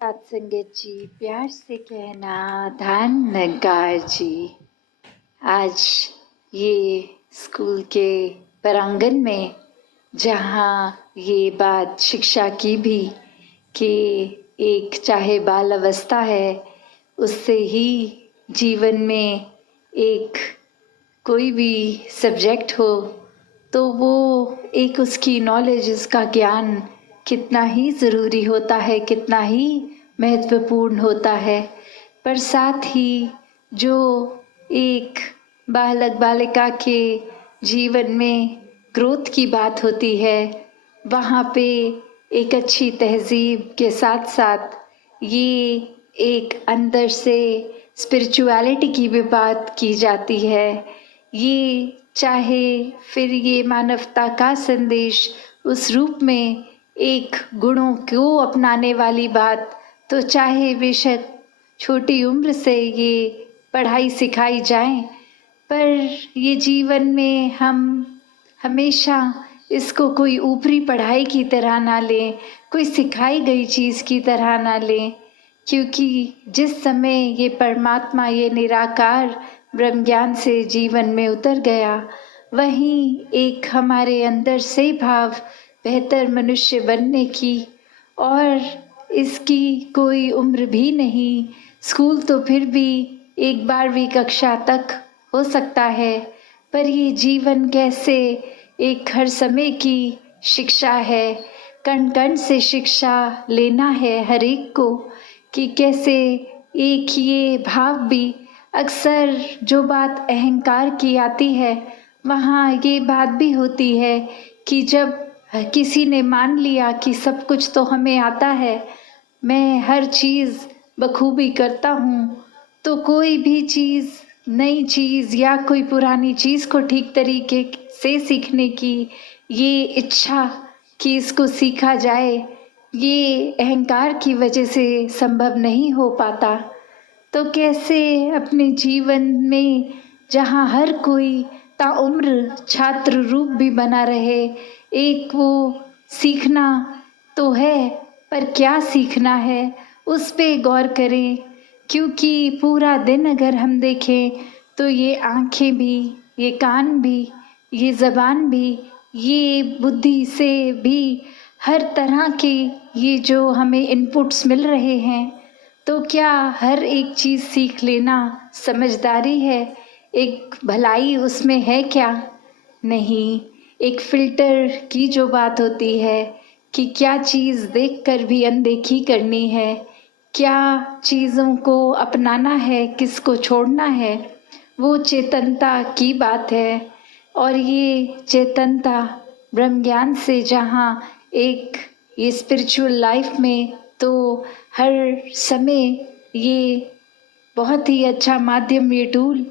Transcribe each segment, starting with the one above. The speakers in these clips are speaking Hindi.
सत्संगत जी, प्यार से कहना धान नगार जी। आज ये स्कूल के प्रांगण में जहाँ ये बात शिक्षा की भी कि एक चाहे बाल अवस्था है उससे ही जीवन में एक कोई भी सब्जेक्ट हो तो वो एक उसकी नॉलेज, उसका ज्ञान कितना ही ज़रूरी होता है, कितना ही महत्वपूर्ण होता है। पर साथ ही जो एक बालक बालिका के जीवन में ग्रोथ की बात होती है, वहाँ पे एक अच्छी तहजीब के साथ साथ ये एक अंदर से स्पिरिचुअलिटी की भी बात की जाती है। ये चाहे फिर ये मानवता का संदेश उस रूप में एक गुणों को अपनाने वाली बात, तो चाहे बेशक छोटी उम्र से ये पढ़ाई सिखाई जाए, पर ये जीवन में हम हमेशा इसको कोई ऊपरी पढ़ाई की तरह ना लें, कोई सिखाई गई चीज़ की तरह ना लें, क्योंकि जिस समय ये परमात्मा, ये निराकार ब्रह्म ज्ञान से जीवन में उतर गया, वहीं एक हमारे अंदर से भाव बेहतर मनुष्य बनने की, और इसकी कोई उम्र भी नहीं। स्कूल तो फिर भी एक 12वीं कक्षा तक हो सकता है, पर ये जीवन कैसे एक हर समय की शिक्षा है, कण कण से शिक्षा लेना है हर एक को, कि कैसे एक ये भाव भी, अक्सर जो बात अहंकार की आती है वहाँ ये बात भी होती है कि जब किसी ने मान लिया कि सब कुछ तो हमें आता है, मैं हर चीज़ बखूबी करता हूँ, तो कोई भी चीज़, नई चीज़ या कोई पुरानी चीज़ को ठीक तरीके से सीखने की ये इच्छा कि इसको सीखा जाए, ये अहंकार की वजह से संभव नहीं हो पाता। तो कैसे अपने जीवन में जहाँ हर कोई ताउम्र छात्र रूप भी बना रहे, एक वो सीखना तो है, पर क्या सीखना है उस पे गौर करें, क्योंकि पूरा दिन अगर हम देखें तो ये आँखें भी, ये कान भी, ये ज़बान भी, ये बुद्धि से भी हर तरह के ये जो हमें इनपुट्स मिल रहे हैं, तो क्या हर एक चीज़ सीख लेना समझदारी है? एक भलाई उसमें है क्या? नहीं। एक फ़िल्टर की जो बात होती है कि क्या चीज़ देखकर भी अनदेखी करनी है, क्या चीज़ों को अपनाना है, किसको छोड़ना है, वो चेतनता की बात है। और ये चेतनता ब्रह्म ज्ञान से जहाँ एक ये स्पिरिचुअल लाइफ में तो हर समय ये बहुत ही अच्छा माध्यम, ये टूल।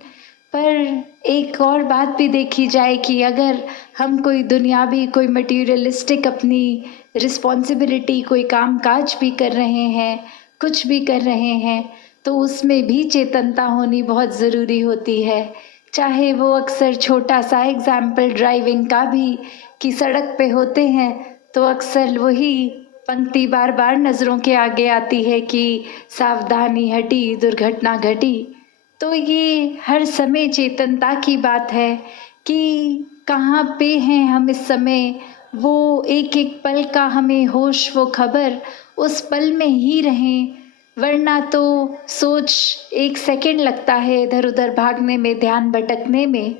पर एक और बात भी देखी जाए कि अगर हम कोई दुनियावी, कोई मटीरियलिस्टिक अपनी रिस्पॉन्सिबिलिटी, कोई काम काज भी कर रहे हैं, कुछ भी कर रहे हैं, तो उसमें भी चेतनता होनी बहुत ज़रूरी होती है। चाहे वो अक्सर छोटा सा एग्जाम्पल ड्राइविंग का भी, कि सड़क पे होते हैं तो अक्सर वही पंक्ति बार बार नज़रों के आगे आती है कि सावधानी हटी दुर्घटना घटी। तो ये हर समय चेतनता की बात है कि कहाँ पे हैं हम इस समय, वो एक एक पल का हमें होश, वो खबर उस पल में ही रहें, वरना तो सोच एक सेकंड लगता है इधर उधर भागने में, ध्यान भटकने में।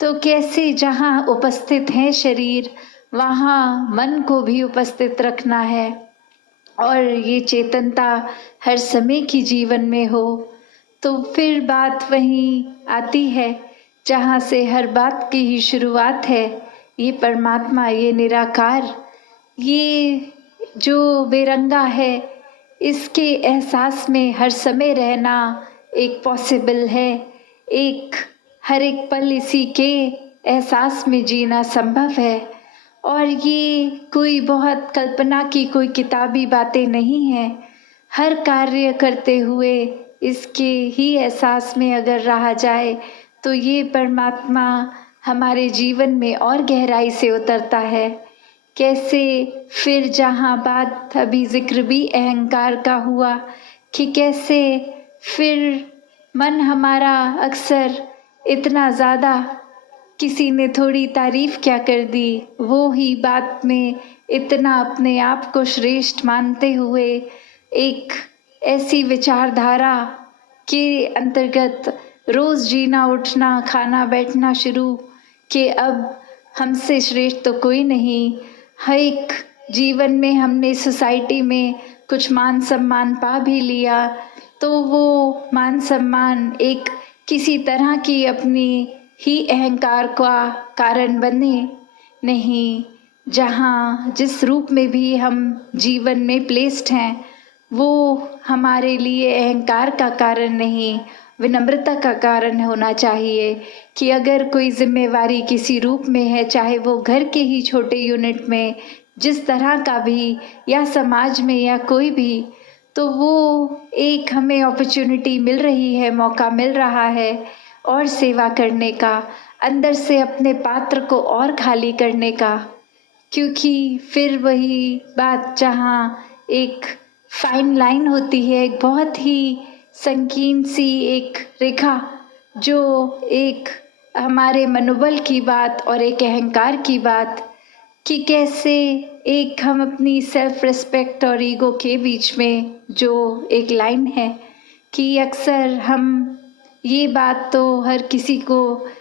तो कैसे जहाँ उपस्थित है शरीर, वहाँ मन को भी उपस्थित रखना है, और ये चेतनता हर समय की जीवन में हो, तो फिर बात वहीं आती है जहाँ से हर बात की ही शुरुआत है। ये परमात्मा, ये निराकार, ये जो बेरंगा है, इसके एहसास में हर समय रहना एक पॉसिबल है। एक हर एक पल इसी के एहसास में जीना संभव है, और ये कोई बहुत कल्पना की कोई किताबी बातें नहीं हैं। हर कार्य करते हुए इसके ही एहसास में अगर रहा जाए तो ये परमात्मा हमारे जीवन में और गहराई से उतरता है, कैसे फिर जहाँ बात अभी जिक्र भी अहंकार का हुआ कि कैसे फिर मन हमारा अक्सर इतना ज़्यादा, किसी ने थोड़ी तारीफ क्या कर दी, वो ही बात में इतना अपने आप को श्रेष्ठ मानते हुए एक ऐसी विचारधारा के अंतर्गत रोज़ जीना उठना खाना बैठना शुरू कि अब हमसे श्रेष्ठ तो कोई नहीं। हर एक जीवन में हमने सोसाइटी में कुछ मान सम्मान पा भी लिया तो वो मान सम्मान एक किसी तरह की अपनी ही अहंकार का कारण बने नहीं। जहाँ जिस रूप में भी हम जीवन में प्लेस्ड हैं वो हमारे लिए अहंकार का कारण नहीं, विनम्रता का कारण होना चाहिए कि अगर कोई जिम्मेवारी किसी रूप में है, चाहे वो घर के ही छोटे यूनिट में जिस तरह का भी या समाज में या कोई भी, तो वो एक हमें अपॉर्चुनिटी मिल रही है, मौका मिल रहा है और सेवा करने का, अंदर से अपने पात्र को और खाली करने का। क्योंकि फिर वही बात जहाँ एक फाइन लाइन होती है, एक बहुत ही संकीर्ण सी एक रेखा जो एक हमारे मनोबल की बात और एक अहंकार की बात, कि कैसे एक हम अपनी सेल्फ रिस्पेक्ट और ईगो के बीच में जो एक लाइन है कि अक्सर हम ये बात तो हर किसी को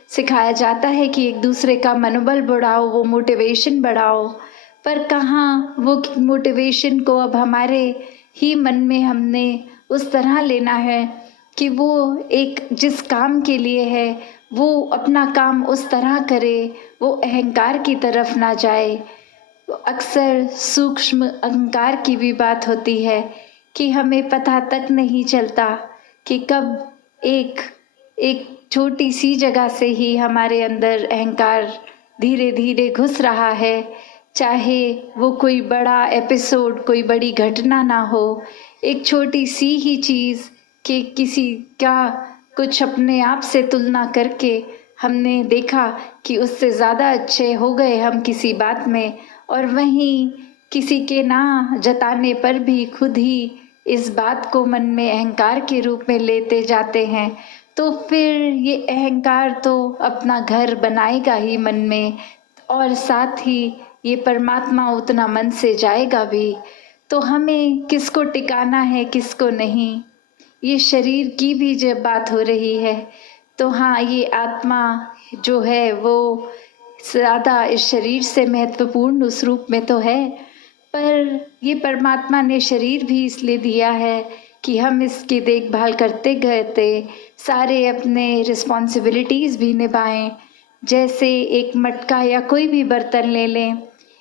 सिखाया जाता है कि एक दूसरे का मनोबल बढ़ाओ, वो मोटिवेशन बढ़ाओ, पर कहाँ वो मोटिवेशन को अब हमारे ही मन में हमने उस तरह लेना है कि वो एक जिस काम के लिए है वो अपना काम उस तरह करे, वो अहंकार की तरफ ना जाए। अक्सर सूक्ष्म अहंकार की भी बात होती है कि हमें पता तक नहीं चलता कि कब एक छोटी सी जगह से ही हमारे अंदर अहंकार धीरे धीरे घुस रहा है, चाहे वो कोई बड़ा एपिसोड, कोई बड़ी घटना ना हो, एक छोटी सी ही चीज़ कि किसी का कुछ अपने आप से तुलना करके हमने देखा कि उससे ज़्यादा अच्छे हो गए हम किसी बात में, और वहीं किसी के ना जताने पर भी खुद ही इस बात को मन में अहंकार के रूप में लेते जाते हैं, तो फिर ये अहंकार तो अपना घर बनाएगा ही मन में, और साथ ही ये परमात्मा उतना मन से जाएगा भी। तो हमें किसको टिकाना है किसको नहीं, ये शरीर की भी जब बात हो रही है तो हाँ, ये आत्मा जो है वो ज़्यादा इस शरीर से महत्वपूर्ण उस रूप में तो है, पर ये परमात्मा ने शरीर भी इसलिए दिया है कि हम इसकी देखभाल करते करते सारे अपने रिस्पॉन्सिबिलिटीज़ भी निभाएं। जैसे एक मटका या कोई भी बर्तन ले लें,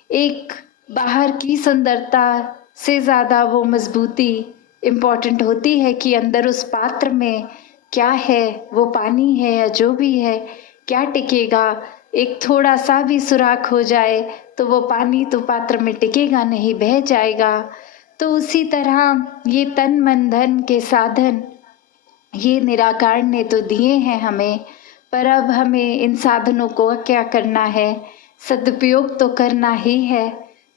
एक बाहर की सुंदरता से ज़्यादा वो मजबूती इम्पॉर्टेंट होती है कि अंदर उस पात्र में क्या है, वो पानी है या जो भी है, क्या टिकेगा। एक थोड़ा सा भी सुराख हो जाए तो वो पानी तो पात्र में टिकेगा नहीं, बह जाएगा। तो उसी तरह ये तन मन धन के साधन ये निराकार ने तो दिए हैं हमें, पर अब हमें इन साधनों को क्या करना है, सदुपयोग तो करना ही है,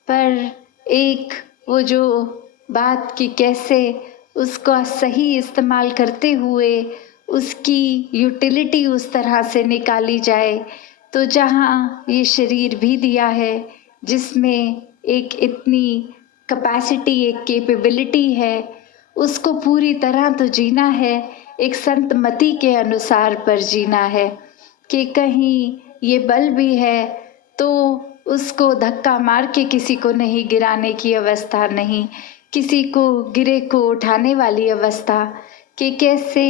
पर एक वो जो बात कि कैसे उसका सही इस्तेमाल करते हुए उसकी यूटिलिटी उस तरह से निकाली जाए। तो जहाँ ये शरीर भी दिया है जिसमें एक इतनी कैपेसिटी, एक कैपेबिलिटी है, उसको पूरी तरह तो जीना है, एक संत मति के अनुसार पर जीना है कि कहीं ये बल भी है तो उसको धक्का मार के किसी को नहीं गिराने की अवस्था नहीं, किसी को गिरे को उठाने वाली अवस्था, कि कैसे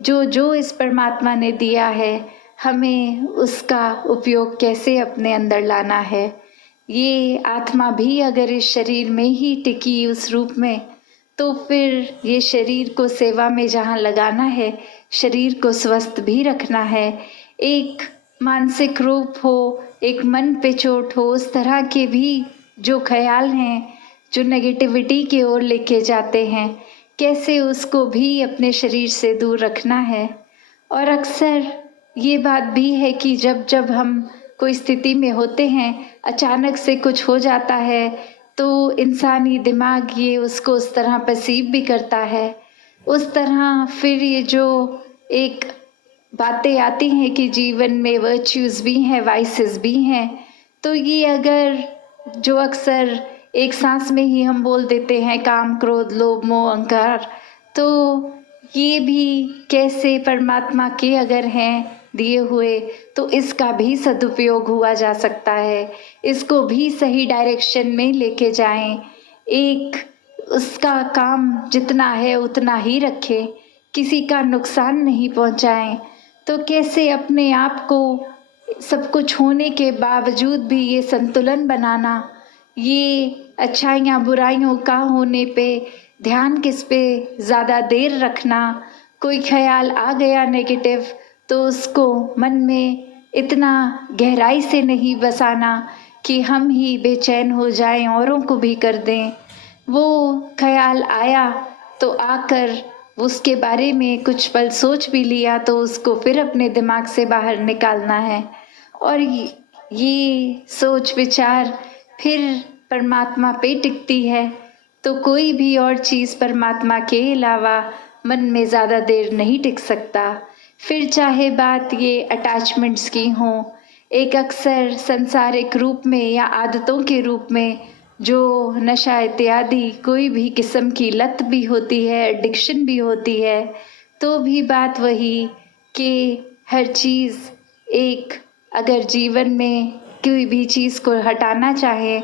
जो जो इस परमात्मा ने दिया है हमें उसका उपयोग कैसे अपने अंदर लाना है। ये आत्मा भी अगर इस शरीर में ही टिकी उस रूप में, तो फिर ये शरीर को सेवा में जहाँ लगाना है, शरीर को स्वस्थ भी रखना है, एक मानसिक रूप हो, एक मन पे चोट हो, उस तरह के भी जो ख्याल हैं जो नेगेटिविटी की ओर लेके जाते हैं, कैसे उसको भी अपने शरीर से दूर रखना है। और अक्सर ये बात भी है कि जब जब हम कोई स्थिति में होते हैं, अचानक से कुछ हो जाता है तो इंसानी दिमाग ये उसको उस तरह परसीव भी करता है। उस तरह फिर ये जो एक बातें आती हैं कि जीवन में वर्च्यूज़ भी हैं, वाइसेस भी हैं, तो ये अगर जो अक्सर एक सांस में ही हम बोल देते हैं काम, क्रोध, लोभ, मोह, अहंकार, तो ये भी कैसे परमात्मा के अगर हैं दिए हुए तो इसका भी सदुपयोग हुआ जा सकता है। इसको भी सही डायरेक्शन में लेके जाएं। एक उसका काम जितना है उतना ही रखें, किसी का नुकसान नहीं पहुंचाएं। तो कैसे अपने आप को सब कुछ होने के बावजूद भी ये संतुलन बनाना, ये अच्छाइयाँ बुराइयों का होने पे ध्यान किस पे ज़्यादा देर रखना, कोई ख्याल आ गया नेगेटिव तो उसको मन में इतना गहराई से नहीं बसाना कि हम ही बेचैन हो जाएं, औरों को भी कर दें। वो ख्याल आया तो आकर उसके बारे में कुछ पल सोच भी लिया तो उसको फिर अपने दिमाग से बाहर निकालना है। और ये सोच विचार फिर परमात्मा पे टिकती है तो कोई भी और चीज़ परमात्मा के अलावा मन में ज़्यादा देर नहीं टिक सकता। फिर चाहे बात ये अटैचमेंट्स की हो, एक अक्सर संसारिक रूप में या आदतों के रूप में जो नशा इत्यादि कोई भी किस्म की लत भी होती है, एडिक्शन भी होती है, तो भी बात वही कि हर चीज़ एक अगर जीवन में कोई भी चीज़ को हटाना चाहे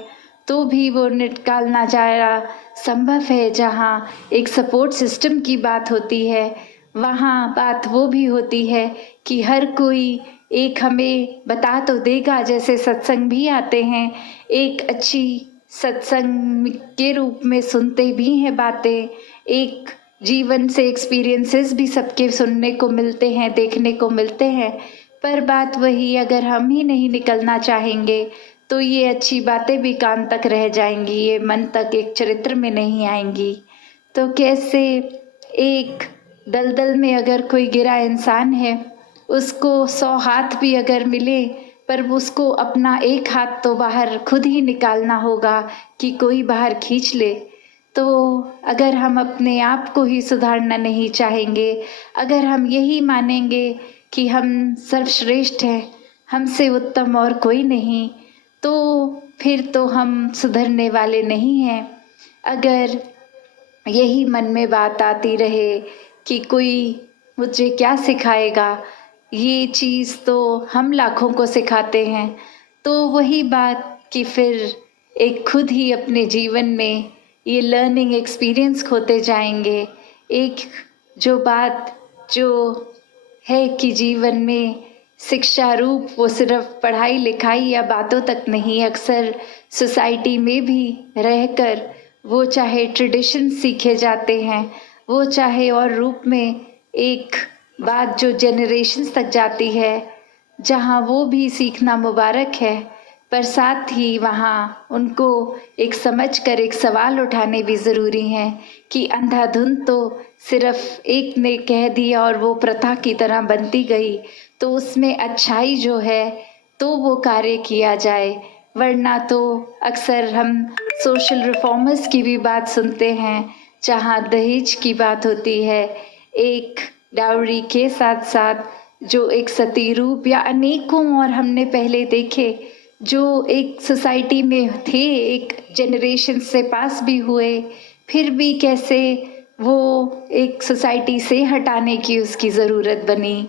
तो भी वो निकालना ज़्यादा संभव है। जहाँ एक सपोर्ट सिस्टम की बात होती है वहाँ बात वो भी होती है कि हर कोई एक हमें बता तो देगा, जैसे सत्संग भी आते हैं, एक अच्छी सत्संग के रूप में सुनते भी हैं बातें, एक जीवन से एक्सपीरियंसेस भी सबके सुनने को मिलते हैं, देखने को मिलते हैं। पर बात वही, अगर हम ही नहीं निकलना चाहेंगे तो ये अच्छी बातें भी कान तक रह जाएंगी, ये मन तक एक चरित्र में नहीं आएंगी। तो कैसे एक दलदल में अगर कोई गिरा इंसान है, उसको 100 हाथ भी अगर मिले पर उसको अपना एक हाथ तो बाहर खुद ही निकालना होगा कि कोई बाहर खींच ले। तो अगर हम अपने आप को ही सुधारना नहीं चाहेंगे, अगर हम यही मानेंगे कि हम सर्वश्रेष्ठ हैं, हमसे उत्तम और कोई नहीं, तो फिर तो हम सुधरने वाले नहीं हैं। अगर यही मन में बात आती रहे कि कोई मुझे क्या सिखाएगा, ये चीज़ तो हम लाखों को सिखाते हैं, तो वही बात कि फिर एक खुद ही अपने जीवन में ये लर्निंग एक्सपीरियंस खोते जाएंगे। एक जो बात जो है कि जीवन में शिक्षा रूप वो सिर्फ पढ़ाई लिखाई या बातों तक नहीं, अक्सर सोसाइटी में भी रहकर वो चाहे ट्रेडिशन सीखे जाते हैं, वो चाहे और रूप में एक बात जो जनरेशन्स तक जाती है, जहाँ वो भी सीखना मुबारक है, पर साथ ही वहाँ उनको एक समझ कर एक सवाल उठाने भी ज़रूरी हैं कि अंधाधुंध तो सिर्फ एक ने कह दिया और वो प्रथा की तरह बनती गई, तो उसमें अच्छाई जो है तो वो कार्य किया जाए। वरना तो अक्सर हम सोशल रिफॉर्मर्स की भी बात सुनते हैं, जहाँ दहेज की बात होती है, एक डाउरी के साथ साथ जो एक सती रूप या अनेकों और हमने पहले देखे जो एक सोसाइटी में थे, एक जनरेशन से पास भी हुए, फिर भी कैसे वो एक सोसाइटी से हटाने की उसकी ज़रूरत बनी।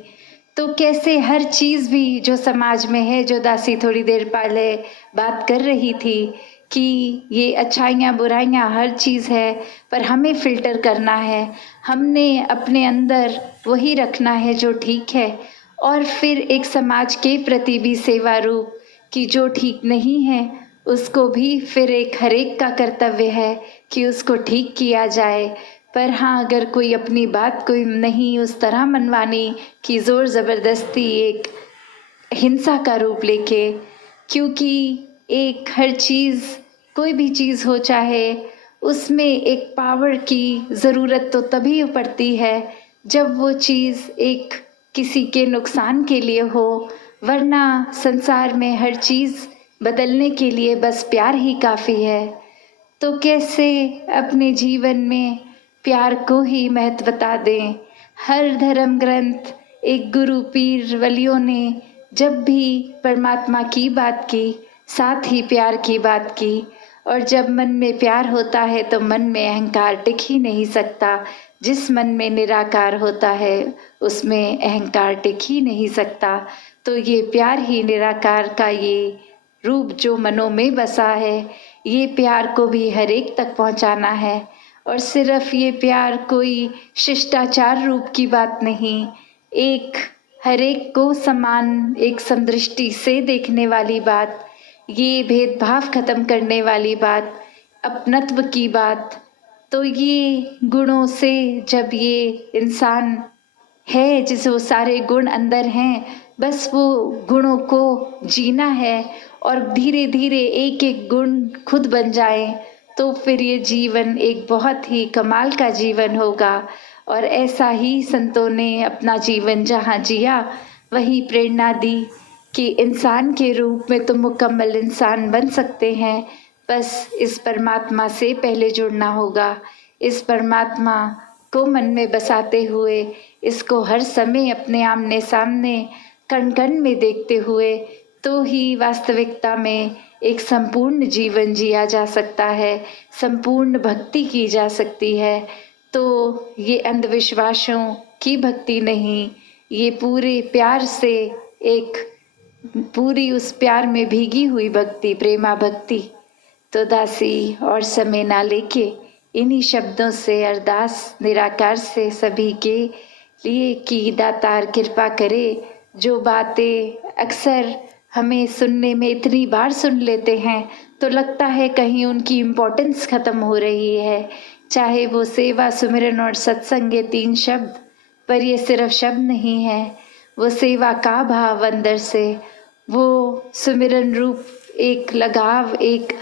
तो कैसे हर चीज़ भी जो समाज में है, जो दासी थोड़ी देर पहले बात कर रही थी कि ये अच्छाइयाँ बुराइयाँ हर चीज़ है, पर हमें फ़िल्टर करना है, हमने अपने अंदर वही रखना है जो ठीक है, और फिर एक समाज के प्रति भी सेवा रूप कि जो ठीक नहीं है उसको भी फिर एक हर एक का कर्तव्य है कि उसको ठीक किया जाए। पर हाँ, अगर कोई अपनी बात कोई नहीं उस तरह मनवानी कि ज़ोर ज़बरदस्ती एक हिंसा का रूप लेके, क्योंकि एक हर चीज़ कोई भी चीज़ हो चाहे उसमें एक पावर की ज़रूरत तो तभी पड़ती है जब वो चीज़ एक किसी के नुकसान के लिए हो, वरना संसार में हर चीज़ बदलने के लिए बस प्यार ही काफ़ी है। तो कैसे अपने जीवन में प्यार को ही महत्वता दें। हर धर्म ग्रंथ, एक गुरु पीर वलियों ने जब भी परमात्मा की बात की, साथ ही प्यार की बात की। और जब मन में प्यार होता है तो मन में अहंकार टिक ही नहीं सकता। जिस मन में निराकार होता है उसमें अहंकार टिक ही नहीं सकता। तो ये प्यार ही निराकार का ये रूप जो मनों में बसा है, ये प्यार को भी हर एक तक पहुंचाना है। और सिर्फ ये प्यार कोई शिष्टाचार रूप की बात नहीं, एक हर एक को समान, एक समदृष्टि से देखने वाली बात, ये भेदभाव खत्म करने वाली बात, अपनत्व की बात। तो ये गुणों से जब ये इंसान है जिसे वो सारे गुण अंदर हैं, बस वो गुणों को जीना है और धीरे धीरे एक एक गुण खुद बन जाए, तो फिर ये जीवन एक बहुत ही कमाल का जीवन होगा। और ऐसा ही संतों ने अपना जीवन जहाँ जिया वही प्रेरणा दी कि इंसान के रूप में तुम मुकम्मल इंसान बन सकते हैं। बस इस परमात्मा से पहले जुड़ना होगा, इस परमात्मा को मन में बसाते हुए, इसको हर समय अपने आमने सामने कण कण में देखते हुए, तो ही वास्तविकता में एक संपूर्ण जीवन जिया जा सकता है, संपूर्ण भक्ति की जा सकती है। तो ये अंधविश्वासों की भक्ति नहीं, ये पूरे प्यार से एक पूरी उस प्यार में भीगी हुई भक्ति, प्रेमा भक्ति। तो दासी और समय ना लेके इन्हीं शब्दों से अरदास निराकार से सभी के लिए कि दातार कृपा करे। जो बातें अक्सर हमें सुनने में इतनी बार सुन लेते हैं तो लगता है कहीं उनकी इम्पोर्टेंस खत्म हो रही है। चाहे वो सेवा, सुमिरन और सत्संग, ये 3 शब्द, पर ये सिर्फ शब्द नहीं है, वो सेवा का भाव अंदर से, वो सुमिरन रूप एक लगाव, एक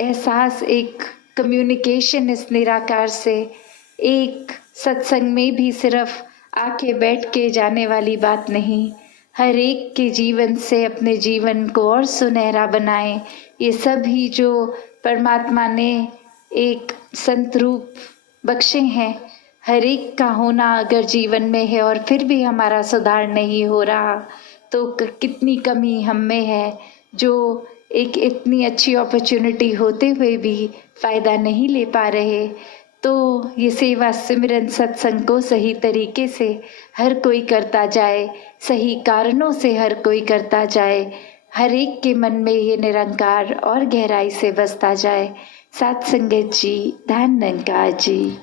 एहसास, एक कम्युनिकेशन इस निराकार से। एक सत्संग में भी सिर्फ आके बैठ के जाने वाली बात नहीं, हर एक के जीवन से अपने जीवन को और सुनहरा बनाएं। ये सभी जो परमात्मा ने एक संत रूप बख्शे हैं, हर एक का होना अगर जीवन में है और फिर भी हमारा सुधार नहीं हो रहा तो कितनी कमी हम में है, जो एक इतनी अच्छी अपॉर्चुनिटी होते हुए भी फ़ायदा नहीं ले पा रहे। तो ये सेवा, सिमरन, सत्संग को सही तरीके से हर कोई करता जाए, सही कारणों से हर कोई करता जाए, हर एक के मन में ये निरंकार और गहराई से बसता जाए। सात संगत जी, धन निरंकार जी।